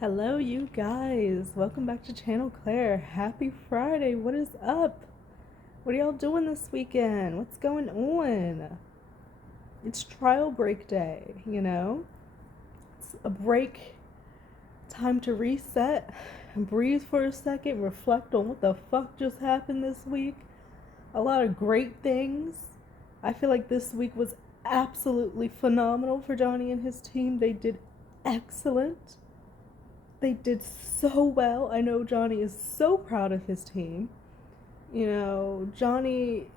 Hello, you guys. Welcome back to Channel Claire. Happy Friday. What is up? What are y'all doing this weekend? What's going on? It's trial break day, you know? It's a break, time to reset, breathe for a second, reflect on what the fuck just happened this week. A lot of great things. I feel like this week was absolutely phenomenal for Johnny and his team. They did excellent. They did so well. I know Johnny is so proud of his team. You know, Johnny,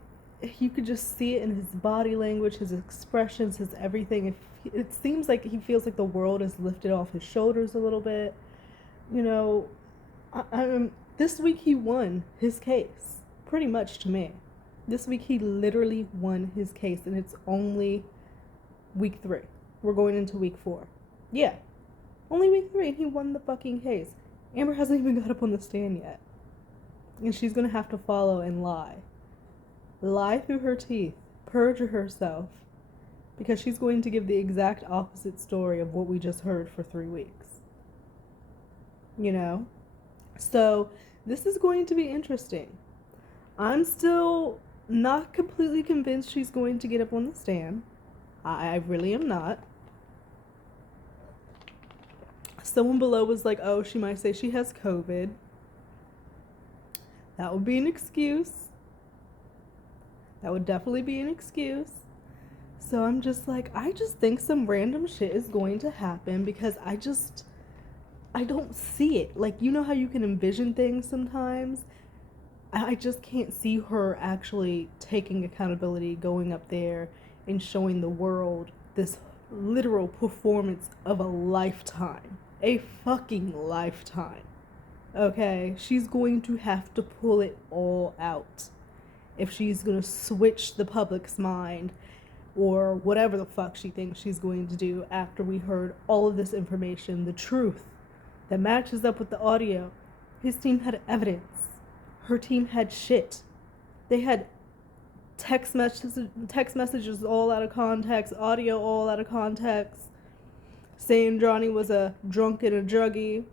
you could just see it in his body language, his expressions, his everything. It seems like he feels like the world is lifted off his shoulders a little bit. You know, this week he won his case, pretty much to me. This week he literally won his case, and it's only week 3. We're going into week 4. Yeah, only week 3, and he won the fucking case. Amber hasn't even got up on the stand yet. And she's gonna have to follow and lie. Lie through her teeth. Perjure herself. Because she's going to give the exact opposite story of what we just heard for 3 weeks. You know? So, this is going to be interesting. I'm still not completely convinced she's going to get up on the stand. I really am not. Someone below was like, oh, she might say she has COVID. That would be an excuse. That would definitely be an excuse. So I'm just like, I just think some random shit is going to happen because I don't see it. Like, you know how you can envision things sometimes? I just can't see her actually taking accountability, going up there and showing the world this literal performance of a lifetime. A fucking lifetime. Okay? She's going to have to pull it all out if she's going to switch the public's mind or whatever the fuck she thinks she's going to do after we heard all of this information, the truth that matches up with the audio. His team had evidence. Her team had shit. They had text messages all out of context, audio all out of context, saying Johnny was a drunk and a druggie,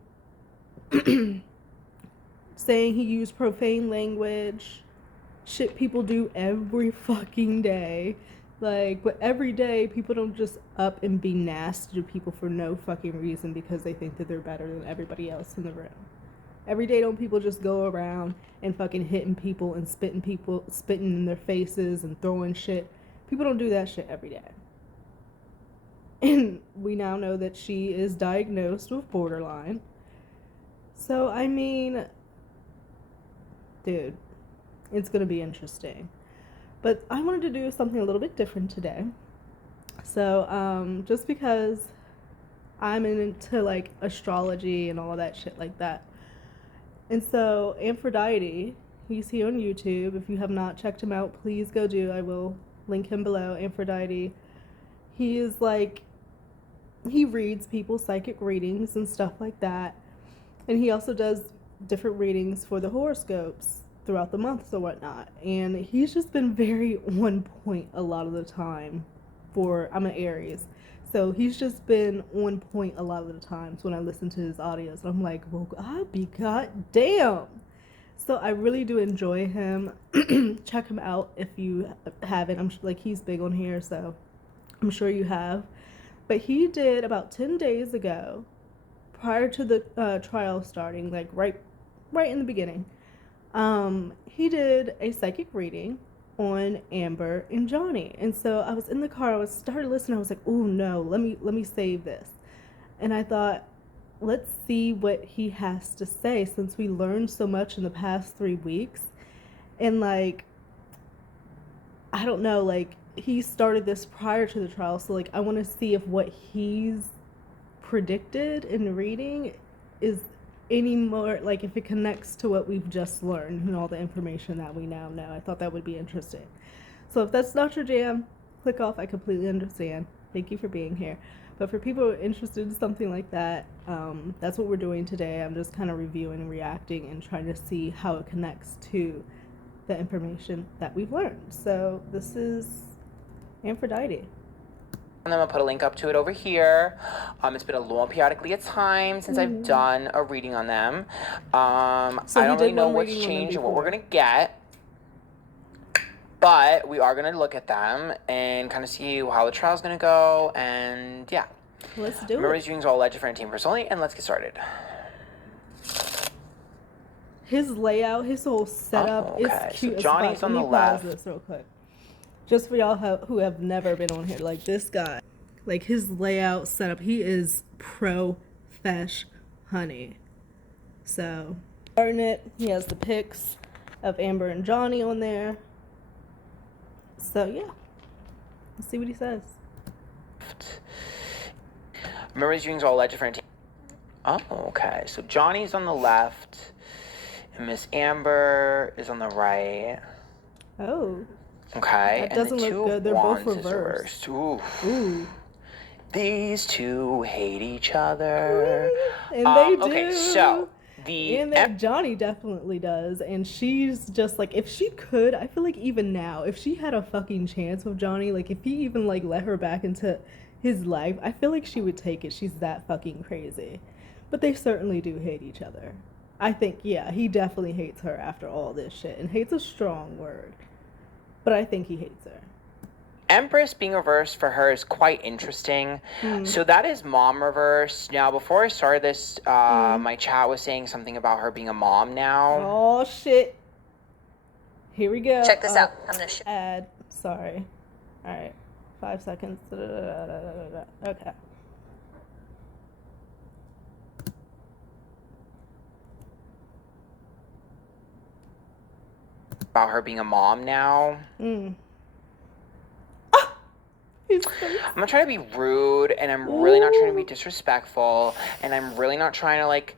saying he used profane language, shit people do every fucking day. Like, but every day people don't just up and be nasty to people for no fucking reason because they think that they're better than everybody else in the room. Every day don't people just go around and fucking hitting people and spitting in their faces and throwing shit. People don't do that shit every day. And we now know that she is diagnosed with borderline. So, I mean, dude, it's gonna be interesting. But I wanted to do something a little bit different today. So, just because I'm into, like, astrology and all that shit like that. And so, Antphrodite, he's here on YouTube. If you have not checked him out, please go do. I will link him below. Antphrodite. He is like, he reads people's psychic readings and stuff like that. And he also does different readings for the horoscopes throughout the months or whatnot. And he's just been very on point a lot of the time I'm an Aries. So he's just been on point a lot of the times when I listen to his audios. I'm like, well, I'll be goddamn. So I really do enjoy him. Check him out if you haven't. I'm like, he's big on here, so I'm sure you have. But he did about 10 days ago, prior to the trial starting, like right in the beginning. He did a psychic reading on Amber and Johnny. And so I was in the car, I started listening, I was like, oh no, let me save this. And I thought, let's see what he has to say since we learned so much in the past 3 weeks. And like, I don't know, like, he started this prior to the trial, so like I want to see if what he's predicted in reading is any more, like, if it connects to what we've just learned and all the information that we now know. I thought that would be interesting. So if that's not your jam, click off. I completely understand. Thank you for being here. But for people who are interested in something like that, that's what we're doing today. I'm just kind of reviewing and reacting and trying to see how it connects to the information that we've learned. So this is Antphrodite. I'm gonna put a link up to it over here. It's been a little periodically at times since I've done a reading on them. So I he don't did really know one what's reading on them changed or what we're before. gonna get, but we are gonna look at them and kind of see how the trial's gonna go, and yeah. Let's do Remember, it. these readings are all alleged for entertainment only, and let's get started. His layout, his whole setup is Okay, so cute as Johnny's fuck. on Let the me pause left. this real quick. Just for y'all who have never been on here, like this guy, like his layout setup, he is pro-fesh honey. So, starting it, he has the pics of Amber and Johnny on there. So yeah, let's see what he says. Remember, these readings are all alleged for entertainment. Oh, okay, so Johnny's on the left, and Miss Amber is on the right. Oh. Okay, That doesn't look good. They're both reversed. Ooh. These two hate each other. And they do. Okay, so Johnny definitely does. And she's just like, if she could, I feel like even now, if she had a fucking chance with Johnny, like if he even like let her back into his life, I feel like she would take it. She's that fucking crazy. But they certainly do hate each other. I think, yeah, he definitely hates her after all this shit. And hate's a strong word. But I think he hates her. Empress being reversed for her is quite interesting. So that is mom reversed. Now, before I started this, my chat was saying something about her being a mom now. Oh, shit. Here we go. Check this out. I'm going to add. Sorry. All right. 5 seconds. Okay. About her being a mom now. I'm not trying to be rude, and I'm really not trying to be disrespectful, and I'm really not trying to like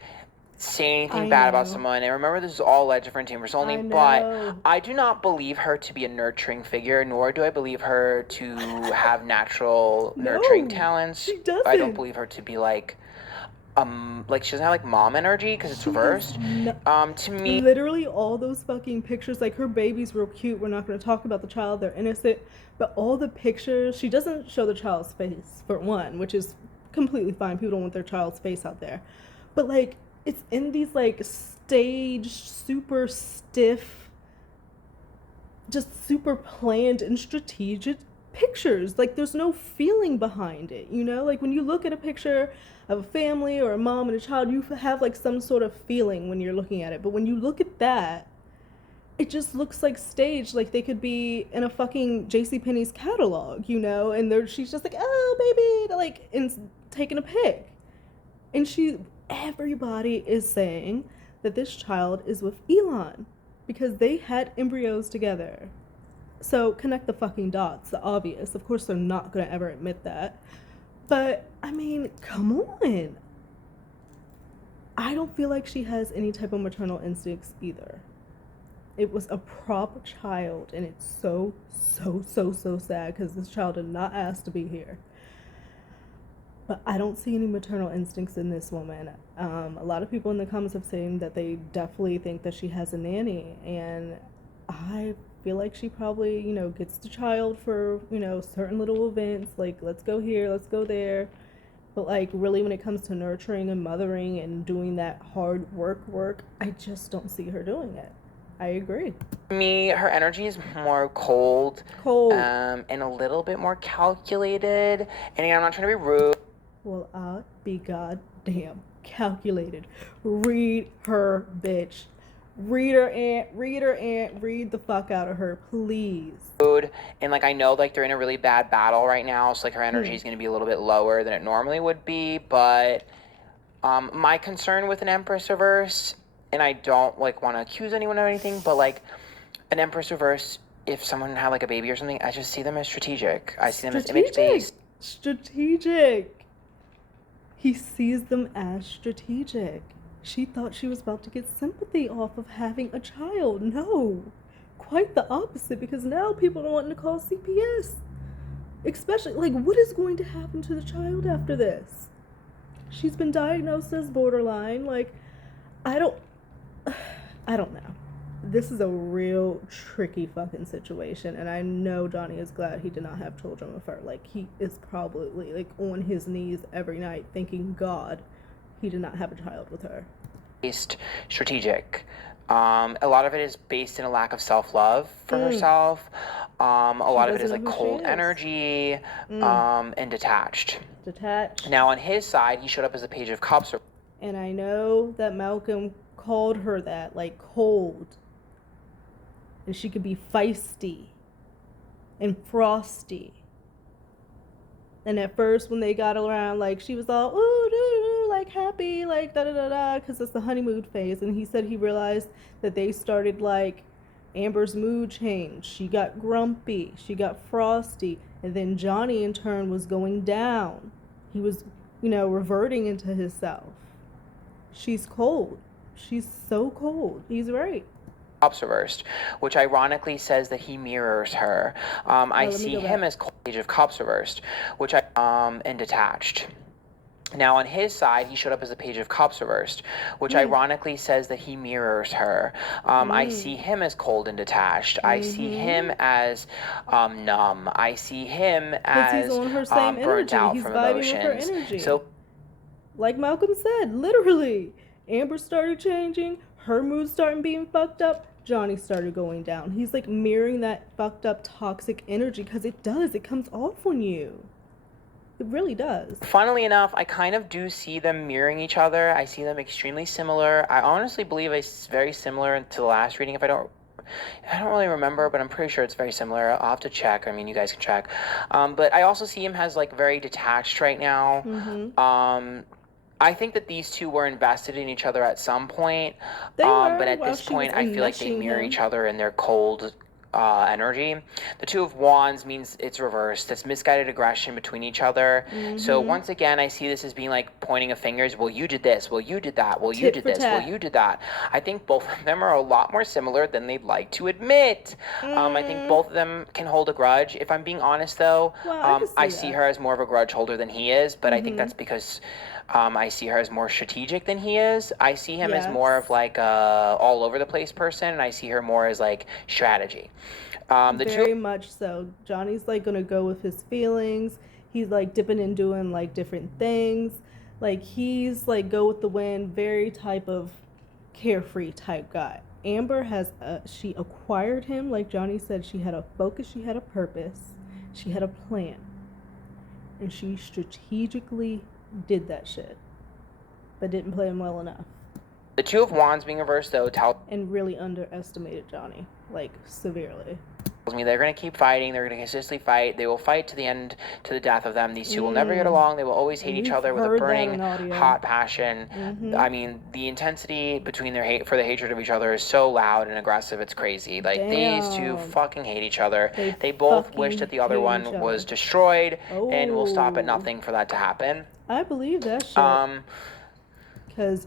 say anything bad about someone. And remember, this is all alleged for entertainment only, but I do not believe her to be a nurturing figure, nor do I believe her to have natural nurturing talents. She doesn't. I don't believe her to be like she doesn't have like mom energy because it's reversed. To me, literally all those fucking pictures, like her baby's real cute. We're not going to talk about the child, they're innocent, but all the pictures, she doesn't show the child's face for one, which is completely fine. People don't want their child's face out there, but like it's in these like staged, super stiff, just super planned and strategic pictures. Like there's no feeling behind it, you know? Like when you look at a picture of a family or a mom and a child, you have like some sort of feeling when you're looking at it. But when you look at that, it just looks like staged. Like they could be in a fucking JCPenney's catalog, you know? And she's just like, oh baby, like, and taking a pic. And everybody is saying that this child is with Elon because they had embryos together. So connect the fucking dots, the obvious. Of course, they're not going to ever admit that. But, I mean, come on. I don't feel like she has any type of maternal instincts either. It was a prop child, and it's so sad because this child did not ask to be here. But I don't see any maternal instincts in this woman. A lot of people in the comments have said that they definitely think that she has a nanny, and I feel like she probably, gets the child for, certain little events, like let's go here, let's go there. But like really when it comes to nurturing and mothering and doing that hard work, I just don't see her doing it. I agree. To me, her energy is more cold. And a little bit more calculated. And again, I'm not trying to be rude. Well, I'll be goddamn calculated. Read her, bitch. Read her, aunt. Read the fuck out of her, please. And like I know like they're in a really bad battle right now, so like her energy is going to be a little bit lower than it normally would be. But my concern with an Empress reverse, and I don't like want to accuse anyone of anything, but like an Empress reverse, if someone had like a baby or something, I just see them as strategic. I see them as image based. Strategic. He sees them as strategic. She thought she was about to get sympathy off of having a child. No, quite the opposite, because now people are wanting to call CPS. Especially, like, what is going to happen to the child after this? She's been diagnosed as borderline. Like, I don't know. this is a real tricky fucking situation, and I know Johnny is glad he did not have children with her. Like, he is probably like on his knees every night thanking God he did not have a child with her. Based strategic. A lot of it is based in a lack of self-love for herself. A lot of it is like cold energy, and detached. Now on his side, he showed up as a Page of Cups. And I know that Malcolm called her that, like, cold. And she could be feisty and frosty. And at first, when they got around, like, she was all, ooh, doo, doo, like, happy, like, da-da-da-da, because it's the honeymoon phase. And he said he realized that they started, like, Amber's mood changed. She got grumpy. She got frosty. And then Johnny, in turn, was going down. He was, reverting into himself. She's cold. She's so cold. He's right. Cups reversed, which ironically says that he mirrors her. I see him as Page of Cups reversed, which and detached. Now on his side, he showed up as a Page of Cups reversed, which ironically says that he mirrors her. I see him as cold and detached. I see him as numb. I see him as he's on her same burnt energy. out He's from vibing emotions. with her energy. So, like Malcolm said, literally, Amber started changing. Her mood started being fucked up. Johnny started going down. He's like mirroring that fucked up toxic energy, because it does. It comes off on you. It really does. Funnily enough, I kind of do see them mirroring each other. I see them extremely similar. I honestly believe it's very similar to the last reading. I don't really remember, but I'm pretty sure it's very similar. I'll have to check. I mean, you guys can check. But I also see him as like very detached right now. I think that these two were invested in each other at some point. But at this point, I feel like they mirror each other in their cold energy. The Two of Wands means it's reversed. That's misguided aggression between each other. So once again, I see this as being like pointing of fingers. Well, you did this. Well, you did that. Well, you did this. Well, you did that. I think both of them are a lot more similar than they'd like to admit. I think both of them can hold a grudge. If I'm being honest, though, I see her as more of a grudge holder than he is. But I think that's because I see her as more strategic than he is. I see him as more of like a all over the place person, and I see her more as like strategy. Very much so. Johnny's like gonna go with his feelings. He's like dipping and doing like different things. Like he's like go with the wind, very type of carefree type guy. Amber she acquired him, like Johnny said. She had a focus, she had a purpose, she had a plan, and she strategically did that shit, but didn't play him well enough. The Two of Wands being reversed, though, and really underestimated Johnny, like severely. Tells me they're going to keep fighting. They're going to consistently fight. They will fight to the end, to the death of them. These two will never get along. They will always hate each other with a burning, hot passion. I mean, the intensity between their hate for the hatred of each other is so loud and aggressive. It's crazy. Like these two fucking hate each other. They both wish that the other one was destroyed, and will stop at nothing for that to happen. I believe that shit. Because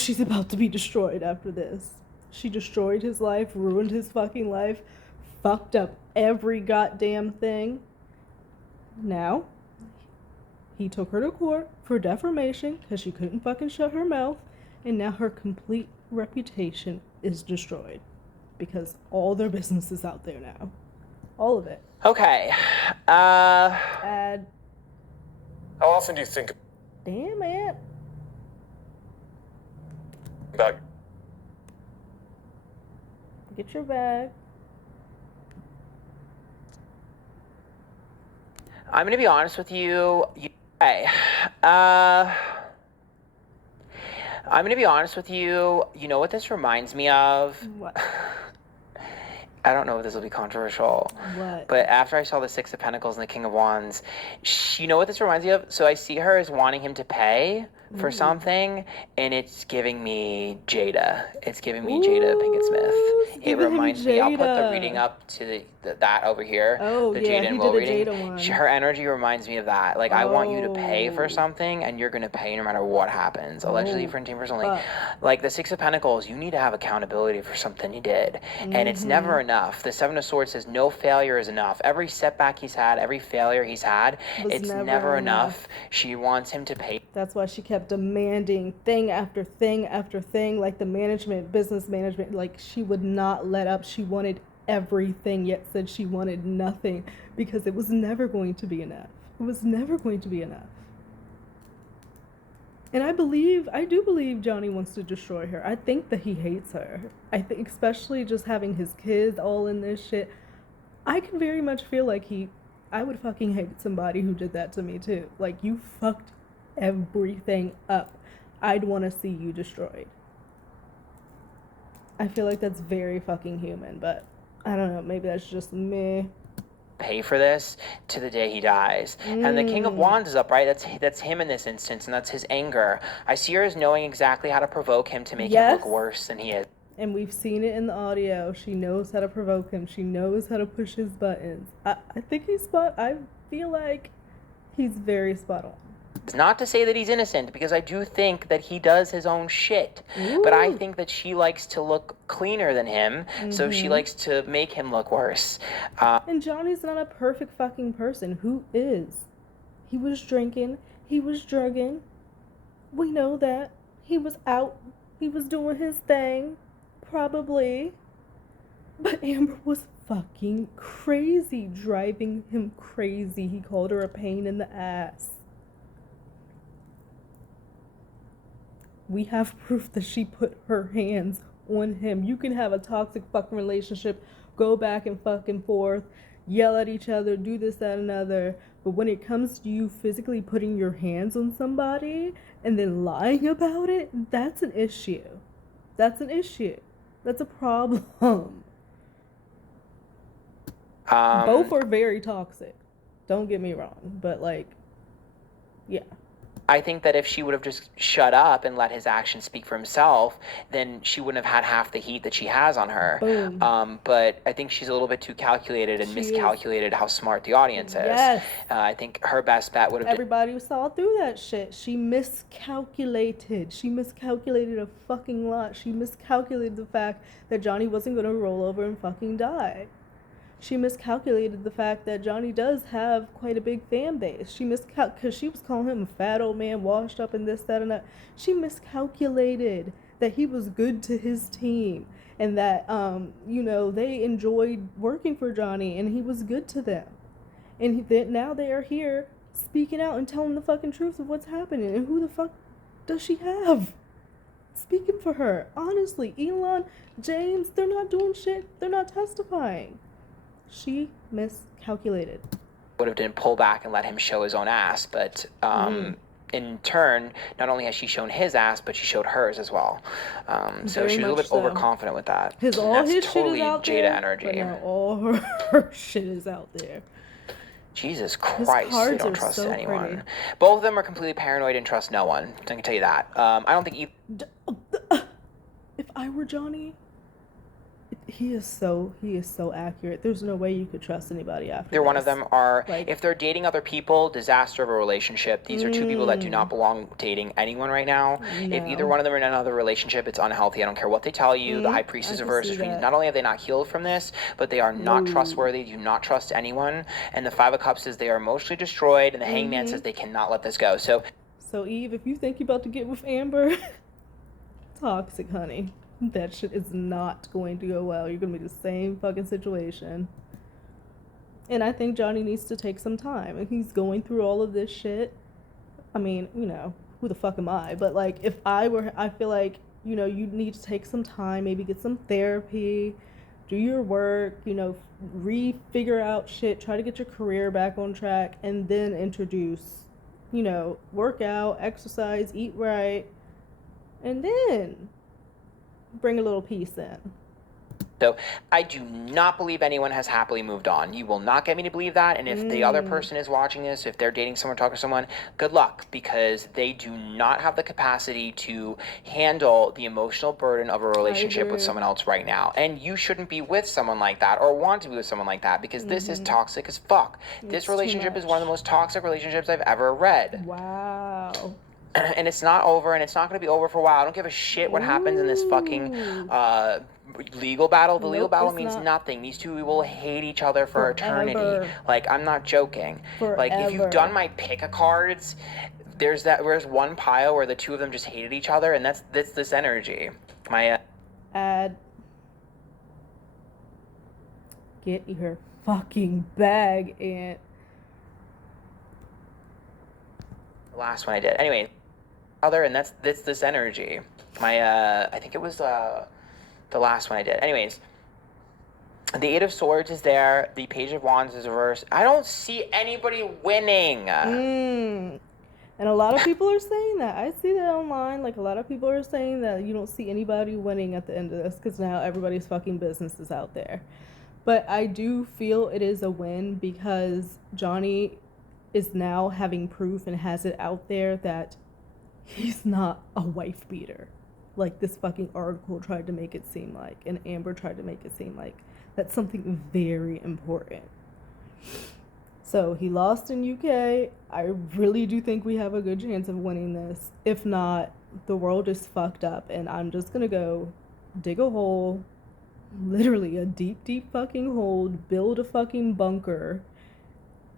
she's about to be destroyed after this. She destroyed his life, ruined his fucking life, fucked up every goddamn thing. Now, he took her to court for defamation because she couldn't fucking shut her mouth, and now her complete reputation is destroyed because all their business is out there now. All of it. Okay. Add. How often do you think Damn it. about Get your bag. I'm going to be honest with you. I'm going to be honest with you. You know what this reminds me of? What? I don't know if this will be controversial. What? But after I saw the Six of Pentacles and the King of Wands, you know what this reminds me of? So I see her as wanting him to pay for something, and it's giving me Jada. It's giving me Jada Pinkett Smith. It reminds me. I'll put the reading up to that over here. Oh, the yeah, Jada and Will reading. Her energy reminds me of that. Like I want you to pay for something, and you're gonna pay no matter what happens. Allegedly for intimate only. Like the Six of Pentacles, you need to have accountability for something you did, and it's never enough. The Seven of Swords says no failure is enough. Every setback he's had, every failure he's had, it's never enough. She wants him to pay. That's why she kept kept demanding thing after thing after thing, like the business management, like she would not let up. She wanted everything, yet said she wanted nothing, because it was never going to be enough. It was never going to be enough. And I do believe Johnny wants to destroy her. I think that he hates her. I think, especially just having his kids all in this shit, I can very much feel like I would fucking hate somebody who did that to me too. Like, you fucked everything up. I'd want to see you destroyed. I feel like that's very fucking human, but I don't know, maybe that's just me. Pay for this to the day he dies. And the King of Wands is up, right? That's him in this instance, and that's his anger. I see her as knowing exactly how to provoke him to make him look worse than he is. And we've seen it in the audio. She knows how to provoke him. She knows how to push his buttons. I think I feel like he's very spot on. It's not to say that he's innocent, because I do think that he does his own shit. Ooh. But I think that she likes to look cleaner than him, so she likes to make him look worse. And Johnny's not a perfect fucking person. Who is? He was drinking. He was drugging. We know that. He was out. He was doing his thing. Probably. But Amber was fucking crazy, driving him crazy. He called her a pain in the ass. We have proof that she put her hands on him. You can have a toxic fucking relationship, go back and fucking forth, yell at each other, do this, that, another. But when it comes to you physically putting your hands on somebody and then lying about it, that's an issue. That's an issue. That's a problem. Both are very toxic. Don't get me wrong. But, like, yeah. I think that if she would have just shut up and let his actions speak for himself, then she wouldn't have had half the heat that she has on her. Boom. But I think she's a little bit too calculated and miscalculated how smart the audience is. Yes. I think her best bet would have been... Everybody saw through that shit. She miscalculated. She miscalculated a fucking lot. She miscalculated the fact that Johnny wasn't going to roll over and fucking die. She miscalculated the fact that Johnny does have quite a big fan base. She because she was calling him a fat old man, washed up, and this, that, and that. She miscalculated that he was good to his team, and that, they enjoyed working for Johnny, and he was good to them. And now they are here speaking out and telling the fucking truth of what's happening. And who the fuck does she have speaking for her? Honestly, Elon, James, they're not doing shit. They're not testifying. She miscalculated. Would have done pull back and let him show his own ass, but in turn, not only has she shown his ass, but she showed hers as well. So she was a little bit overconfident with that. His totally shit is out Jada there, energy. But now all her shit is out there. Jesus Christ, they don't trust so anyone. Pretty. Both of them are completely paranoid and trust no one. I can tell you that. I don't think if I were Johnny, he is so accurate. There's no way you could trust anybody after either one of them are, like, if they're dating other people, disaster of a relationship. These are two people that do not belong dating anyone right now. No. If either one of them are in another relationship, it's unhealthy. I don't care what they tell you. The High Priestess of Verse, which means not only have they not healed from this, but they are not trustworthy, do not trust anyone. And the Five of Cups says they are emotionally destroyed, and the Hangman says they cannot let this go. So Eve, if you think you're about to get with Amber, toxic, honey. That shit is not going to go well. You're going to be the same fucking situation. And I think Johnny needs to take some time. And he's going through all of this shit. I mean, who the fuck am I? But, like, if I feel like, you need to take some time, maybe get some therapy, do your work, re-figure out shit, try to get your career back on track, and then introduce, work out, exercise, eat right, and then bring a little peace in. So I do not believe anyone has happily moved on. You will not get me to believe that. And if the other person is watching this, if they're dating someone, talking to someone, good luck, because they do not have the capacity to handle the emotional burden of a relationship with someone else right now. And you shouldn't be with someone like that or want to be with someone like that, because this is toxic as fuck. This relationship is one of the most toxic relationships I've ever read. Wow. And it's not over, and it's not going to be over for a while. I don't give a shit what happens in this fucking legal battle. The legal battle means nothing. These two will hate each other for eternity. Like, I'm not joking. Forever. Like, if you've done my pick-a cards, there's one pile where the two of them just hated each other, and that's this energy. My Add. Get your fucking bag, Aunt. last one I did. Anyway, and that's this energy. My I think it was the last one I did. Anyways, the Eight of Swords is there. The Page of Wands is reversed. I don't see anybody winning. And a lot of people are saying that. I see that online. Like, a lot of people are saying that you don't see anybody winning at the end of this because now everybody's fucking business is out there. But I do feel it is a win because Johnny is now having proof and has it out there that he's not a wife beater. Like this fucking article tried to make it seem like, and Amber tried to make it seem like. That's something very important. So he lost in UK. I really do think we have a good chance of winning this. If not, the world is fucked up and I'm just gonna go dig a hole, literally a deep, deep fucking hole, build a fucking bunker,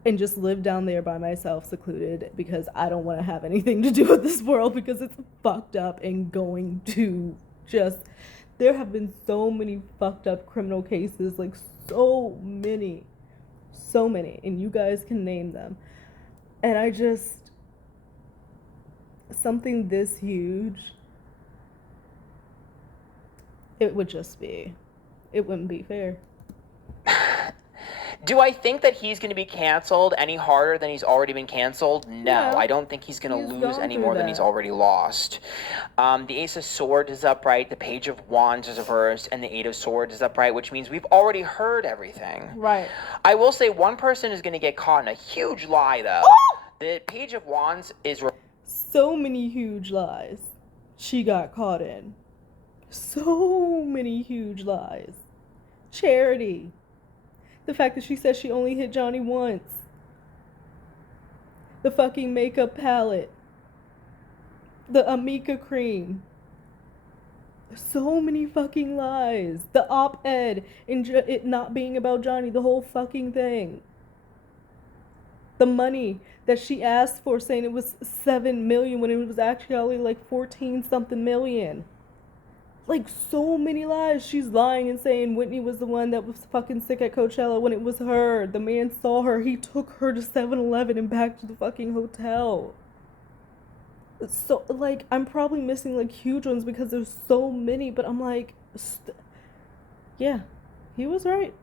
and just live down there by myself, secluded, because I don't want to have anything to do with this world because it's fucked up and going to just... There have been so many fucked up criminal cases, like so many, and you guys can name them. And I just... Something this huge, it would just be... It wouldn't be fair. Do I think that he's going to be canceled any harder than he's already been canceled? No, I don't think he's going to lose any more than he's already lost. The Ace of Swords is upright, the Page of Wands is reversed, and the Eight of Swords is upright, which means we've already heard everything. Right. I will say one person is going to get caught in a huge lie, though. The Page of Wands is... So many huge lies she got caught in. So many huge lies. Charity. The fact that she said she only hit Johnny once. The fucking makeup palette. The Amika cream. So many fucking lies. The op-ed in it not being about Johnny. The whole fucking thing. The money that she asked for, saying it was $7 million when it was actually like 14 something million. Like, so many lies. She's lying and saying Whitney was the one that was fucking sick at Coachella when it was her. The man saw her. He took her to 7-Eleven and back to the fucking hotel. So, like, I'm probably missing, like, huge ones because there's so many. But I'm like, yeah, he was right.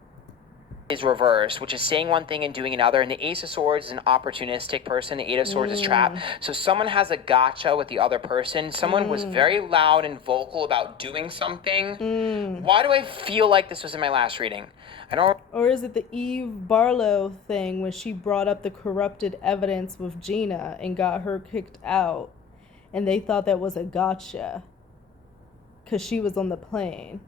Is reversed, which is saying one thing and doing another, and the Ace of Swords is an opportunistic person, the Eight of Swords is trapped. So someone has a gotcha with the other person. Someone was very loud and vocal about doing something. Why do I feel like this was in my last reading? I don't... Or is it the Eve Barlow thing when she brought up the corrupted evidence with Gina and got her kicked out, and they thought that was a gotcha because she was on the plane?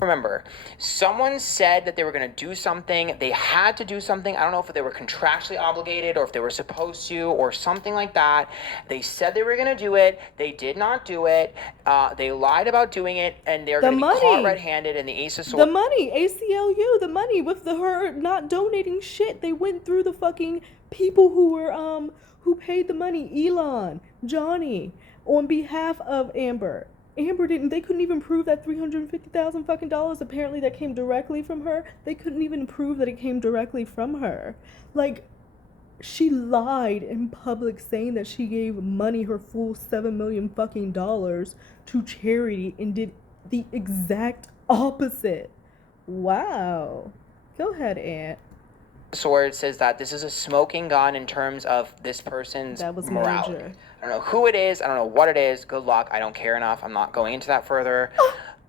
Remember, someone said that they were going to do something. They had to do something. I don't know if they were contractually obligated or if they were supposed to or something like that. They said they were going to do it. They did not do it. They lied about doing it, and they're going to be caught red-handed in the Ace of Swords. The money, ACLU, the money with her not donating shit. They went through the fucking people who were who paid the money. Elon, Johnny, on behalf of Amber. Amber they couldn't even prove that $350,000 fucking dollars apparently that came directly from her. They couldn't even prove that it came directly from her. Like, she lied in public saying that she gave money, her full $7 million fucking dollars, to charity and did the exact opposite. Wow. Go ahead, Aunt. Sword says that this is a smoking gun in terms of this person's morality. Major. I don't know who it is. I don't know what it is. Good luck. I don't care enough. I'm not going into that further.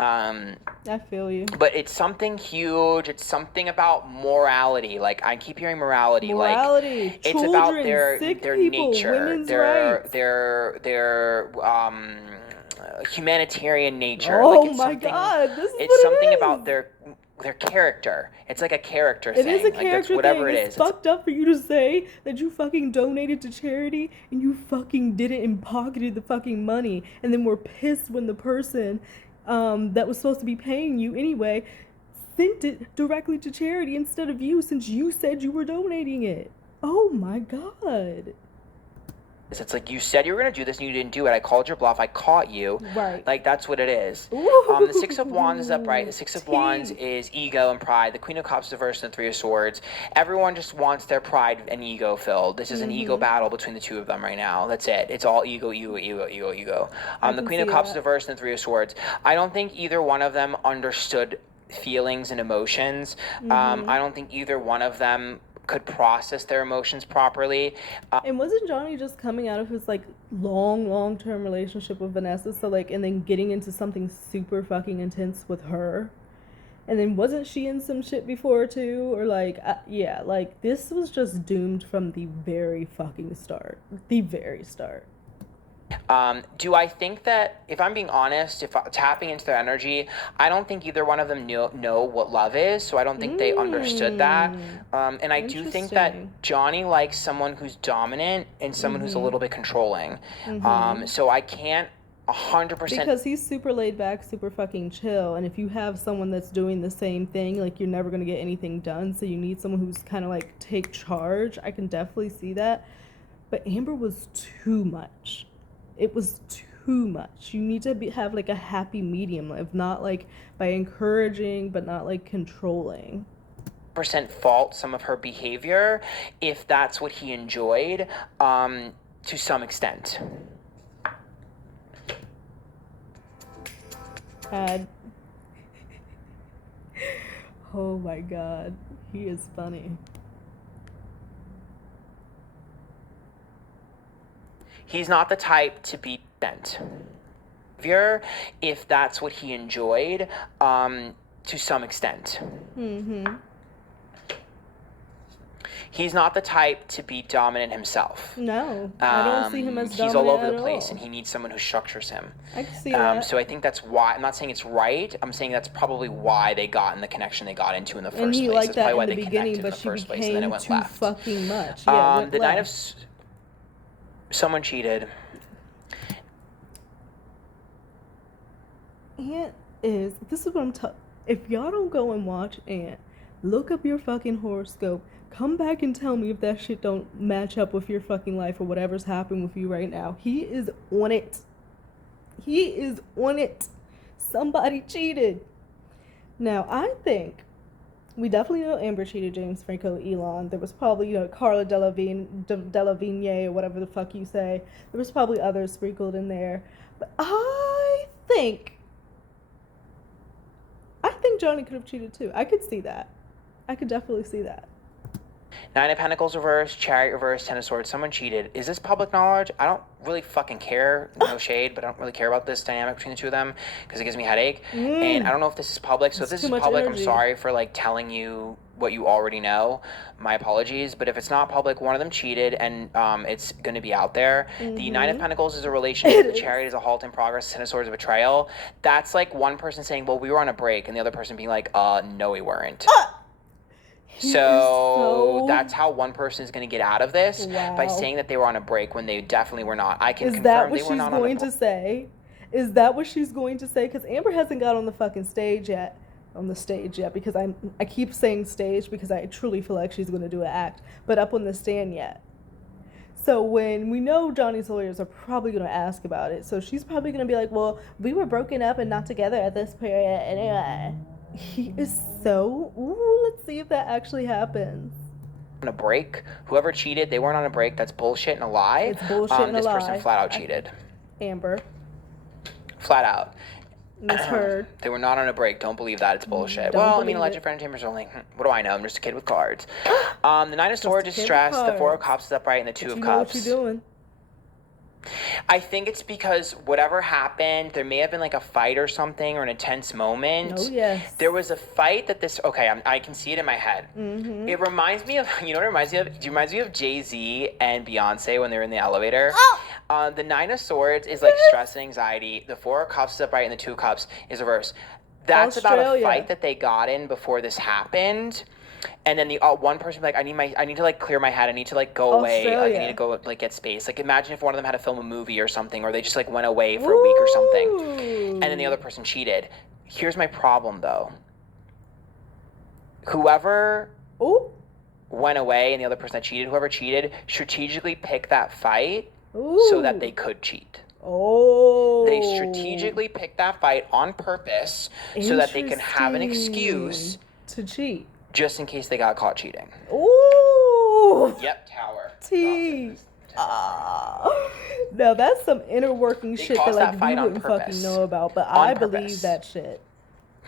I feel you. But it's something huge. It's something about morality. Like, I keep hearing morality. Morality. Like, children, it's about their people, nature, their humanitarian nature. Oh like, it's my God! This is it's something about their character. It's like a character thing. It is a character thing. Whatever it is. It's fucked up for you to say that you fucking donated to charity and you fucking did it and pocketed the fucking money and then were pissed when the person that was supposed to be paying you anyway sent it directly to charity instead of you, since you said you were donating it. Oh my God. It's like, you said you were going to do this and you didn't do it. I called your bluff. I caught you. Right. Like, that's what it is. Ooh, The Six of Wands is upright. The Six of Wands is ego and pride. The Queen of Cups is reversed, and the Three of Swords. Everyone just wants their pride and ego filled. This is an ego battle between the two of them right now. That's it. It's all ego, ego, ego, ego, ego. The Queen of Cups is reversed, and the Three of Swords. I don't think either one of them understood feelings and emotions. I don't think either one of them could process their emotions properly. And wasn't Johnny just coming out of his like long-term relationship with Vanessa, so like, and then getting into something super fucking intense with her, and then wasn't she in some shit before too, or like yeah, like this was just doomed from the very fucking start. The very start. Do I think that, if I'm being honest, if tapping into their energy, I don't think either one of them know what love is, so I don't think they understood that. And I do think that Johnny likes someone who's dominant and someone who's a little bit controlling. So I can't 100%... Because he's super laid back, super fucking chill, and if you have someone that's doing the same thing, like, you're never going to get anything done, so you need someone who's kind of like take charge. I can definitely see that. But Amber was too much. It was too much. You need to have like a happy medium, if not like by encouraging but not like controlling. Percent fault some of her behavior if that's what he enjoyed, to some extent. Oh my god, he is funny. He's not the type to be sent. If that's what he enjoyed, to some extent. He's not the type to be dominant himself. No, I don't see him as dominant. He's all over the place, and he needs someone who structures him. I can see that. So I think that's why. I'm not saying it's right. I'm saying that's probably why they got in the connection they got into in the first place. And he liked that in the beginning, but she became too fucking much. Yeah, the Knight of... Someone cheated. Ant is... This is what I'm talking... If y'all don't go and watch Ant, look up your fucking horoscope. Come back and tell me if that shit don't match up with your fucking life or whatever's happening with you right now. He is on it. He is on it. Somebody cheated. Now, I think... We definitely know Amber cheated James Franco, Elon. There was probably, Carla Delevingne, or whatever the fuck you say. There was probably others sprinkled in there. But I think Johnny could have cheated too. I could see that. I could definitely see that. Nine of Pentacles reversed, Chariot reversed, Ten of Swords. Someone cheated. Is this public knowledge? I don't really fucking care. No shade, but I don't really care about this dynamic between the two of them because it gives me a headache. And I don't know if this is public. So if this is public, I'm sorry for like telling you what you already know. My apologies. But if it's not public, one of them cheated, and it's going to be out there. The Nine of Pentacles is a relationship. The Chariot is a halt in progress. Ten of Swords is a betrayal. That's like one person saying, well, we were on a break, and the other person being like, no, we weren't. So that's how one person is going to get out of this, by saying that they were on a break when they definitely were not. I can confirm they were not on a break. Is that what she's going to say? Is that what she's going to say? Because Amber hasn't got on the fucking stage yet. Because I keep saying stage because I truly feel like she's going to do an act, but up on the stand yet. So when we know Johnny's lawyers are probably going to ask about it, so she's probably going to be like, well, we were broken up and not together at this period anyway. He is so... Ooh, let's see if that actually happens. On a break. Whoever cheated, they weren't on a break. That's bullshit and a lie. It's bullshit and a lie. This person flat out cheated. Amber. Flat out. Misheard. They were not on a break. Don't believe that. It's bullshit. Well, I mean, alleged friend entertainers only. What do I know? I'm just a kid with cards. The Nine of Swords is stressed. The Four of Cups is upright, and the Two of Cups. What you doing? I think it's because whatever happened, there may have been like a fight or something, or an intense moment. Oh, yes. There was a fight that this... Okay, I can see it in my head. It reminds me of... You know what it reminds me of? It reminds me of Jay-Z and Beyonce when they were in the elevator. The Nine of Swords is like stress and anxiety. The Four of Cups is upright, and the Two of Cups is reversed. That's about a fight that they got in before this happened. And then the one person like, I need to like clear my head. I need to like go away. Like, I need to go like get space. Like imagine if one of them had to film a movie or something, or they just like went away for a week or something, and then the other person cheated. Here's my problem though. Whoever went away and the other person that cheated, whoever cheated, strategically picked that fight so that they could cheat. Oh. They strategically picked that fight on purpose so that they can have an excuse to cheat. Just in case they got caught cheating. Ooh. Yep, Tower. Tea. Now that's some inner working shit that like we wouldn't fucking know about, but I believe that shit.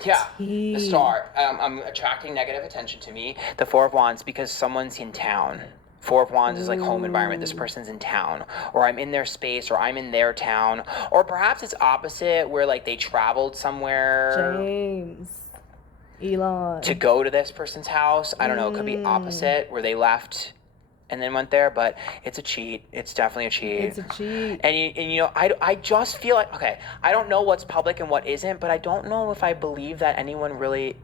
Yeah, the Star. I'm attracting negative attention to me. The Four of Wands, because someone's in town. Four of Wands is like home environment. This person's in town, or I'm in their space, or I'm in their town, or perhaps it's opposite, where like they traveled somewhere. James, Elon. To go to this person's house. I don't know. It could be opposite, where they left and then went there, but it's a cheat. It's definitely a cheat. It's a cheat. And you know, I just feel like, okay, I don't know what's public and what isn't, but I don't know if I believe that anyone really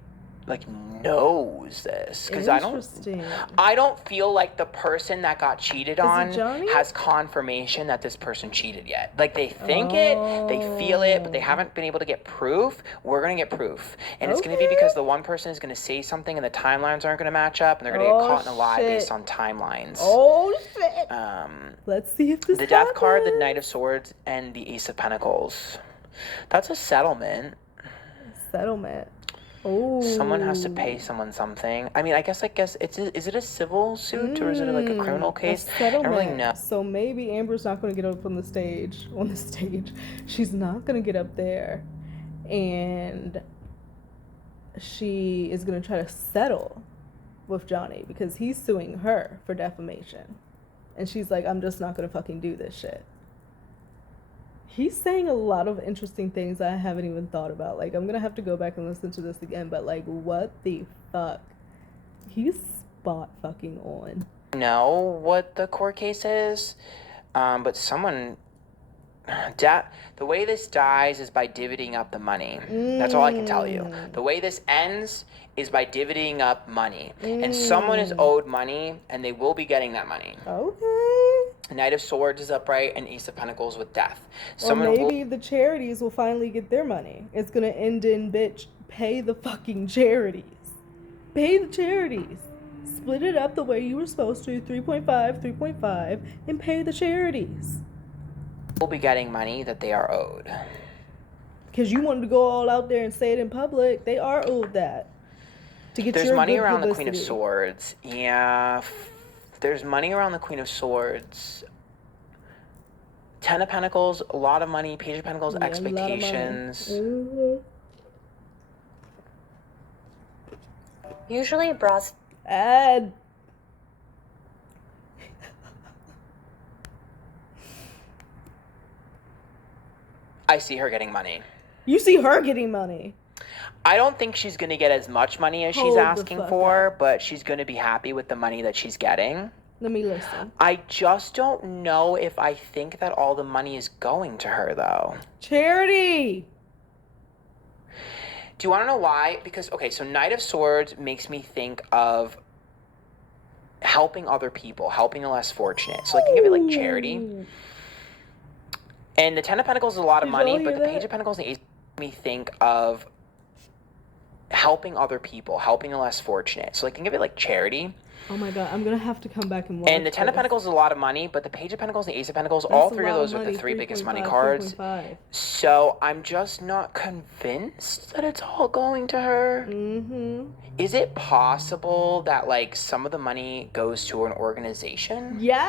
like knows this, because I don't feel like the person that got cheated on has confirmation that this person cheated yet. Like they think it, they feel it, but they haven't been able to get proof. We're gonna get proof, and it's gonna be because the one person is gonna say something and the timelines aren't gonna match up, and they're gonna get caught in a lie based on timelines. Oh shit. Let's see if this the Death card, the Knight of Swords, and the Ace of Pentacles. That's a settlement. Settlement. Oh. Someone has to pay someone something. I mean, I guess is it a civil suit or is it like a criminal case? I don't really know. So maybe Amber's not going to get up on the stage. She's not going to get up there, and she is going to try to settle with Johnny because he's suing her for defamation, and she's like, I'm just not going to fucking do this shit. He's saying a lot of interesting things I haven't even thought about. Like, I'm going to have to go back and listen to this again. But, like, what the fuck? He's spot fucking on. Know what the court case is, but someone... the way this dies is by divvying up the money. That's all I can tell you. The way this ends is by divvying up money. And someone is owed money, and they will be getting that money. Okay. Knight of Swords is upright, and Ace of Pentacles with Death. Or maybe the charities will finally get their money. It's going to end in, bitch, pay the fucking charities. Pay the charities. Split it up the way you were supposed to, 3.5, and pay the charities. Will be getting money that they are owed. Because you wanted to go all out there and say it in public. They are owed that. To get There's money around the Queen of Swords. Yeah. There's money around the Queen of Swords. Ten of Pentacles, a lot of money. Page of Pentacles, expectations. Usually bras. Add. I see her getting money. You see her getting money. I don't think she's going to get as much money as she's asking for, but she's going to be happy with the money that she's getting. Let me listen. I just don't know if I think that all the money is going to her, though. Charity! Do you want to know why? Because, okay, so Knight of Swords makes me think of helping other people, helping the less fortunate. So I can give it like charity. And the Ten of Pentacles is a lot of money, but the Page of Pentacles and the Ace make me think of helping other people, helping the less fortunate. So I can give it like charity. Oh my god, I'm gonna have to come back and watch. And the Ten of Pentacles is a lot of money, but the Page of Pentacles and the Ace of Pentacles, all three of those are the three biggest money cards. 3.5. So I'm just not convinced that it's all going to her. Is it possible that like some of the money goes to an organization? Yes!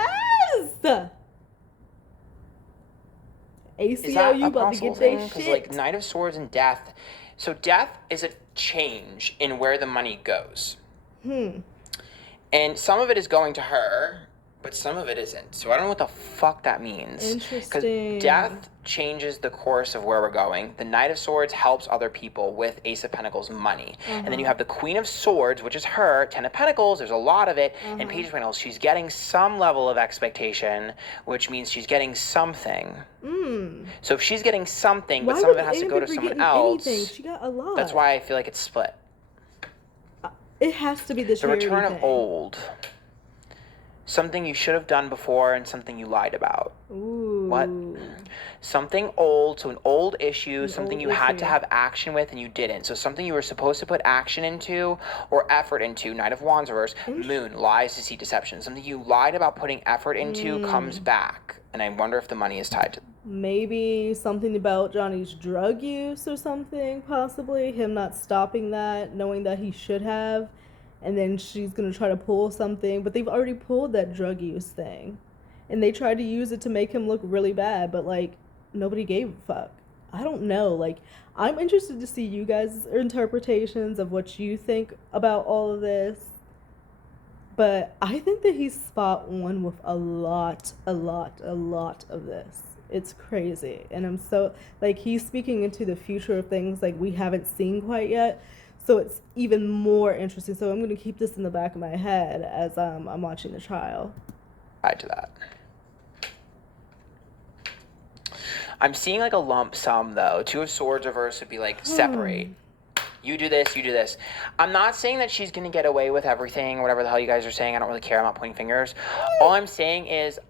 ACLU about to get their shit. Because like Knight of Swords and Death. So Death is a change in where the money goes. And some of it is going to her, but some of it isn't. So I don't know what the fuck that means. Interesting. Because Death changes the course of where we're going. The Knight of Swords helps other people with Ace of Pentacles money. And then you have the Queen of Swords, which is her. Ten of Pentacles, there's a lot of it. And Page of Pentacles, she's getting some level of expectation, which means she's getting something. So if she's getting something, but some of it has to go to someone else. She got a lot. That's why I feel like it's split. It has to be the charity return thing. of old. Something you should have done before and something you lied about. Ooh. What? Something old, so an old issue, something you had to have action with and you didn't. So something you were supposed to put action into or effort into. Knight of Wands reverse. Moon, lies, deceit, deception. Something you lied about putting effort into comes back. and I wonder if the money is tied to Maybe something about Johnny's drug use or something, possibly. Him not stopping that, knowing that he should have. And then she's going to try to pull something. But they've already pulled that drug use thing. And they tried to use it to make him look really bad. But, like, nobody gave a fuck. I don't know. Like, I'm interested to see you guys' interpretations of what you think about all of this. But I think that he's spot on with a lot of this. It's crazy. And I'm so, like, he's speaking into the future of things like we haven't seen quite yet. So it's even more interesting. So I'm going to keep this in the back of my head as I'm watching the trial. tied to that. I'm seeing like a lump sum though. Two of Swords reverse would be like separate. You do this, you do this. I'm not saying that she's going to get away with everything, whatever the hell you guys are saying. I don't really care. I'm not pointing fingers. All I'm saying is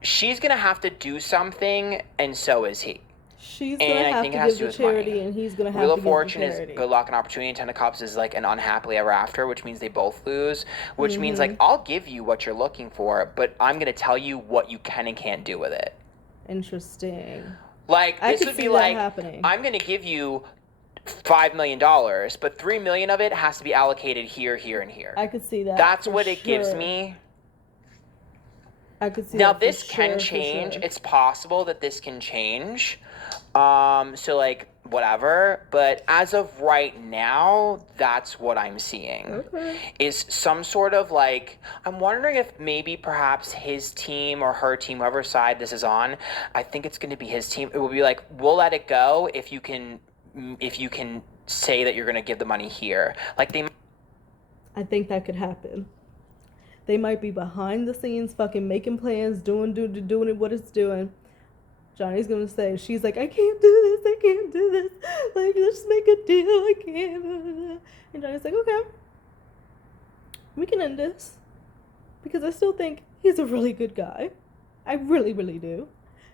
she's going to have to do something, and so is he. She's going to have to give the charity, and he's going to have to give the charity. Wheel of Fortune is good luck and opportunity. Ten of Cups is like an unhappily ever after, which means they both lose, which means like I'll give you what you're looking for, but I'm going to tell you what you can and can't do with it. Interesting. Like, this would be like, happening. I'm going to give you $5 million, but $3 million of it has to be allocated here, here, and here. I could see that. That's what it gives me. I could see now that. This can change. It's possible that this can change. So like whatever, but as of right now, that's what I'm seeing. Okay. Is some sort of like, I'm wondering if maybe perhaps his team or her team, whoever side this is on, I think it's going to be his team. It will be like, we'll let it go if you can say that you're going to give the money here. Like I think that could happen. They might be behind the scenes fucking making plans, doing it what it's doing. Johnny's gonna say, she's like, I can't do this, like, let's make a deal, I can't. And Johnny's like, okay, we can end this, because I still think he's a really good guy. I really, really do.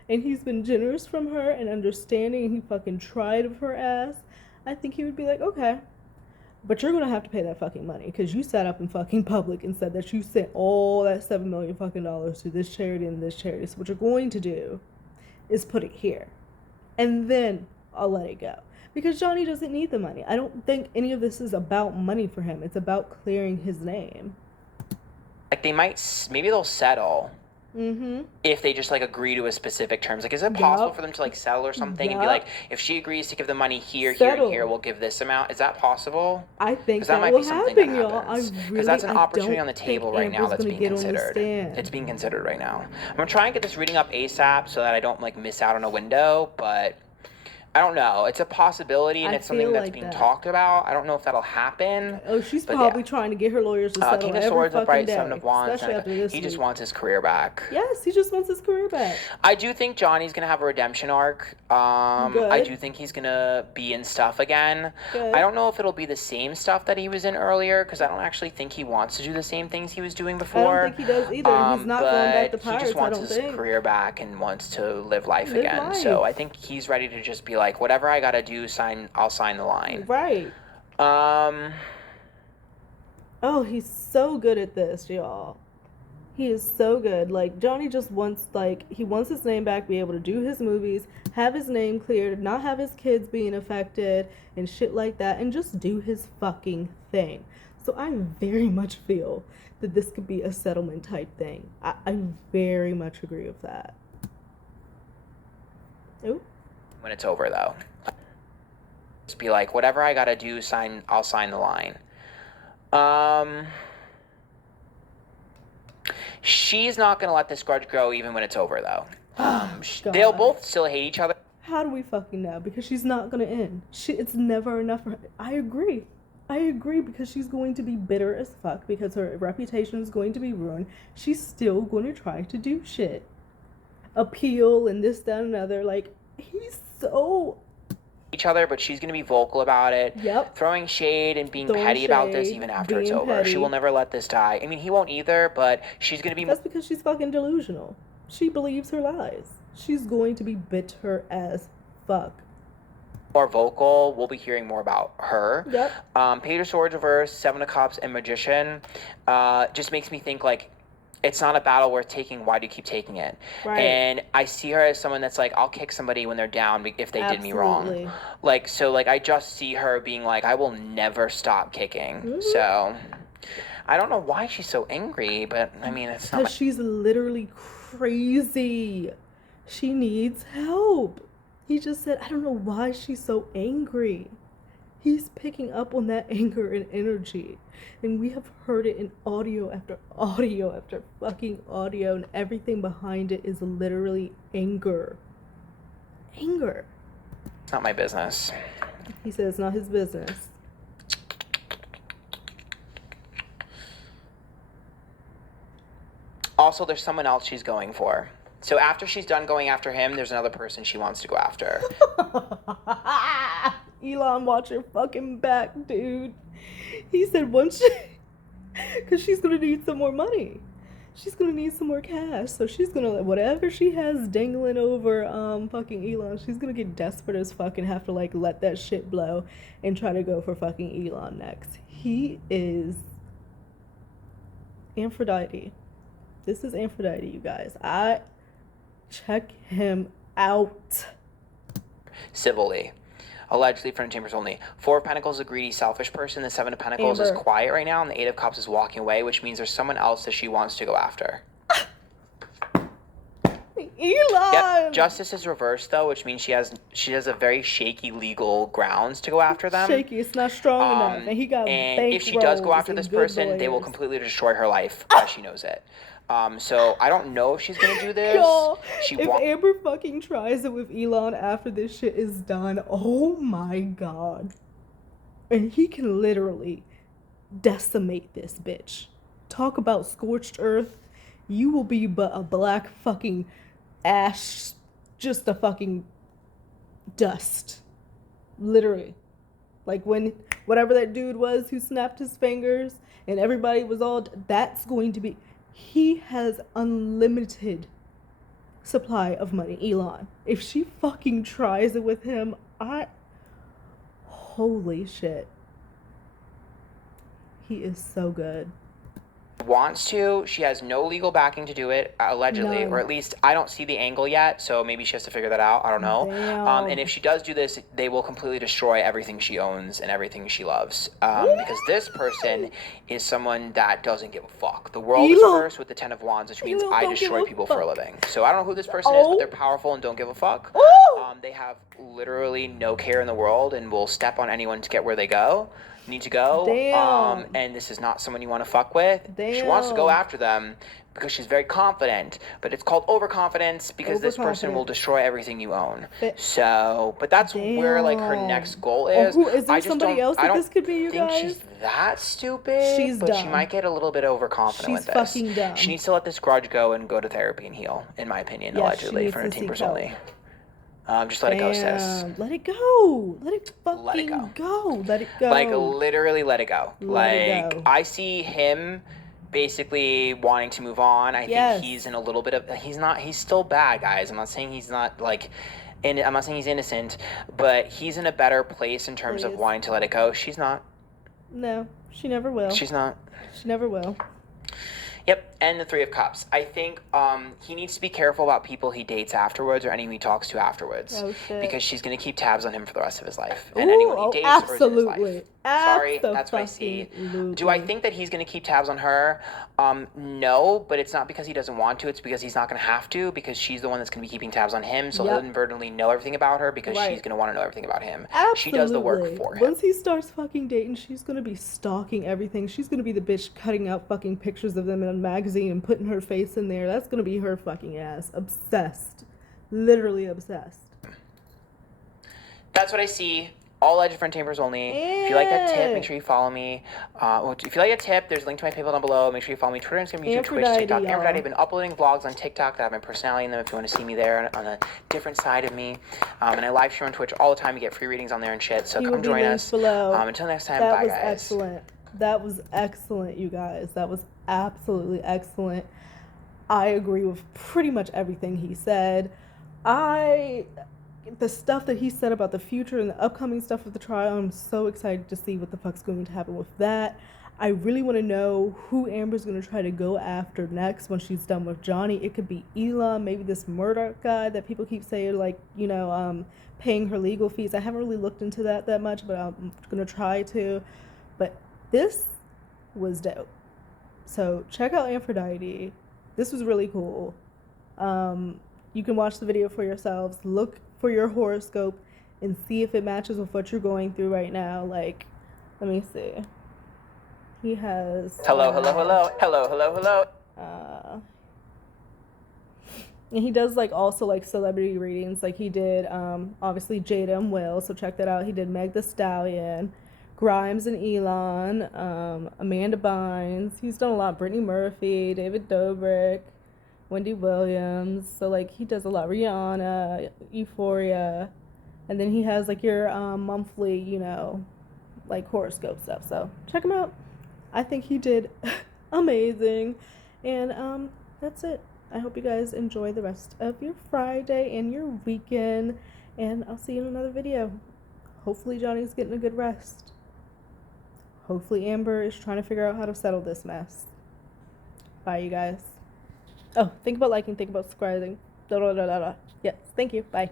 And he's been generous from her and understanding, and he fucking tried of her ass. I think he would be like, okay, but you're gonna have to pay that fucking money, because you sat up in fucking public and said that you sent all that $7 million fucking dollars to this charity and this charity. So what you're going to do is put it here, and then I'll let it go, because Johnny doesn't need the money. I don't think any of this is about money for him. It's about clearing his name. Like maybe they'll settle. If they just like agree to a specific terms. Like, is it possible for them to like settle or something and be like, if she agrees to give the money here, here, and here, we'll give this amount? Is that possible? I think that might will be something happen, that y'all. happens. Because that's an opportunity on the table right now that's being considered. It's being considered right now. I'm gonna try and get this reading up ASAP so that I don't like miss out on a window, but I don't know. It's a possibility, and it's something that's being talked about. I don't know if that'll happen. Oh, she's probably trying to get her lawyers to settle King of Swords upright, Seven of Wands. Especially after this he just wants his career back. Yes, he just wants his career back. I do think Johnny's going to have a redemption arc. I do think he's going to be in stuff again. Good. I don't know if it'll be the same stuff that he was in earlier, because I don't actually think he wants to do the same things he was doing before. I don't think he does either. He's not going back to Pirates, he just wants his career back and wants to live life again. So I think he's ready to just be like, whatever I got to do, I'll sign the line. Right. Oh, he's so good at this, y'all. He is so good. Like, Johnny just wants, like, he wants his name back, be able to do his movies, have his name cleared, not have his kids being affected and shit like that, and just do his fucking thing. So I very much feel that this could be a settlement type thing. I very much agree with that. Ooh. When it's over, though. Just be like, whatever I gotta do, I'll sign the line. She's not gonna let this grudge grow even when it's over, though. They'll both still hate each other. How do we fucking know? Because she's not gonna end. It's never enough for her. I agree, because she's going to be bitter as fuck, because her reputation is going to be ruined. She's still going to try to do shit. Appeal and this, that, and another. Like, he's so... each other, but she's going to be vocal about it. Yep. Throwing shade and being petty about this even after it's over. She will never let this die. I mean, he won't either, but she's going to be... That's because she's fucking delusional. She believes her lies. She's going to be bitter as fuck. More vocal. We'll be hearing more about her. Yep. Page of Swords reverse, Seven of Cups, and Magician just makes me think, like, it's not a battle worth taking. Why do you keep taking it? Right. And I see her as someone that's like, I'll kick somebody when they're down if they did me Absolutely. wrong. Like, so like I just see her being like, I will never stop kicking. Mhm. So I don't know why she's so angry, but I mean, it's not. Because she's literally crazy. She needs help. He just said, I don't know why she's so angry. He's picking up on that anger and energy. And we have heard it in audio after audio after fucking audio. And everything behind it is literally anger. Anger. It's not my business. He said it's not his business. Also, there's someone else she's going for. So after she's done going after him, there's another person she wants to go after. Elon, watch your fucking back, dude. He said once she... Because she's going to need some more money. She's going to need some more cash. So she's going to... Whatever she has dangling over fucking Elon, she's going to get desperate as fuck and have to, like, let that shit blow and try to go for fucking Elon next. He is... Antphrodite. This is Antphrodite, you guys. Check him out. Civilly. Allegedly for entertainers only. Four of Pentacles is a greedy, selfish person. The Seven of Pentacles is Amber. quiet right now, and the Eight of Cups is walking away, which means there's someone else that she wants to go after. Elon! Yep. Justice is reversed though, which means she has a very shaky legal grounds to go after them. Shaky, it's not strong enough. And he got And if she does go after this person, they will completely destroy her life as she knows it. So I don't know if she's gonna do this. Y'all, if Amber fucking tries it with Elon after this shit is done, oh my god. And he can literally decimate this bitch. Talk about scorched earth. You will be but a black fucking ash, just a fucking dust. Literally. Like when whatever that dude was who snapped his fingers and everybody was all, that's going to be... He has unlimited supply of money, Elon. If she fucking tries it with him, holy shit. He is so good. Wants to. She has no legal backing to do it, allegedly, None. or at least I don't see the angle yet, so maybe she has to figure that out. I don't know. Damn. And if she does do this, they will completely destroy everything she owns and everything she loves. Because this person is someone that doesn't give a fuck. The world is reversed with the Ten of Wands, which means Elon I don't destroy give a people for a fuck. living. So I don't know who this person is, but they're powerful and don't give a fuck. They have literally no care in the world and will step on anyone to get where they need to go. Damn. And this is not someone you want to fuck with. She wants to go after them because she's very confident, but it's called overconfidence because this person will destroy everything you own. So, but that's where like her next goal is. Is there somebody else that this could be, you guys? I don't think she's that stupid, but she dumb. might get a little bit overconfident with She's this. fucking dumb. She needs to let this grudge go and go to therapy and heal, in my opinion, Yes, she allegedly, needs for to seek 19% help. only. Just let it go, sis. Let it go. Let it fucking Let it go. go. Let it go. Like, literally let it go. Let it go. I see him basically wanting to move on. I think he's in a little bit of... He's still bad, guys. I'm not saying he's not, like... And I'm not saying he's innocent, but he's in a better place in terms of wanting to let it go. She's not. No, she never will. She's not. She never will. Yep, and the Three of Cups. I think he needs to be careful about people he dates afterwards or anyone he talks to afterwards. Oh, shit. Because she's going to keep tabs on him for the rest of his life. And anyone he dates or is in his life. Sorry, that's what I see. Do I think that he's going to keep tabs on her? No, but it's not because he doesn't want to. It's because he's not going to have to, because she's the one that's going to be keeping tabs on him. So he'll inadvertently know everything about her because she's going to want to know everything about him. Absolutely. She does the work for him. Once he starts fucking dating, she's going to be stalking everything. She's going to be the bitch cutting out fucking pictures of them in a magazine and putting her face in there. That's going to be her fucking ass. Obsessed. Literally obsessed. That's what I see. All legend for entertainers only. If you like that tip, make sure you follow me. If you like a tip, there's a link to my PayPal down below. Make sure you follow me Twitter, Instagram, YouTube, Twitch, TikTok. Antphrodite. I've been uploading vlogs on TikTok that have my personality in them if you want to see me there on a different side of me. And I live stream on Twitch all the time. You get free readings on there and shit. So come join us. Until next time, bye guys. That was excellent. That was excellent, you guys. That was absolutely excellent. I agree with pretty much everything he said. The stuff that he said about the future and the upcoming stuff of the trial, I'm so excited to see what the fuck's going to happen with that. I really want to know who Amber's going to try to go after next when she's done with Johnny. It could be Elon, maybe this Murdoch guy that people keep saying, like, paying her legal fees. I haven't really looked into that much, but I'm going to try to. But this was dope. So check out Antphrodite. This was really cool. You can watch the video for yourselves. Look for your horoscope and see if it matches with what you're going through right now. Like, let me see. He has hello. And he does like also like celebrity readings. Like he did obviously Jada and Will, so check that out. He did Meg the Stallion, Grimes and Elon, Amanda Bynes. He's done a lot. Brittany Murphy, David Dobrik, Wendy Williams. So like he does a lot. Rihanna, Euphoria, and then he has like your monthly, like horoscope stuff. So check him out. I think he did amazing. And that's it. I hope you guys enjoy the rest of your Friday and your weekend. And I'll see you in another video. Hopefully Johnny's getting a good rest. Hopefully Amber is trying to figure out how to settle this mess. Bye, you guys. Oh, think about liking, think about subscribing. Yes, thank you. Bye.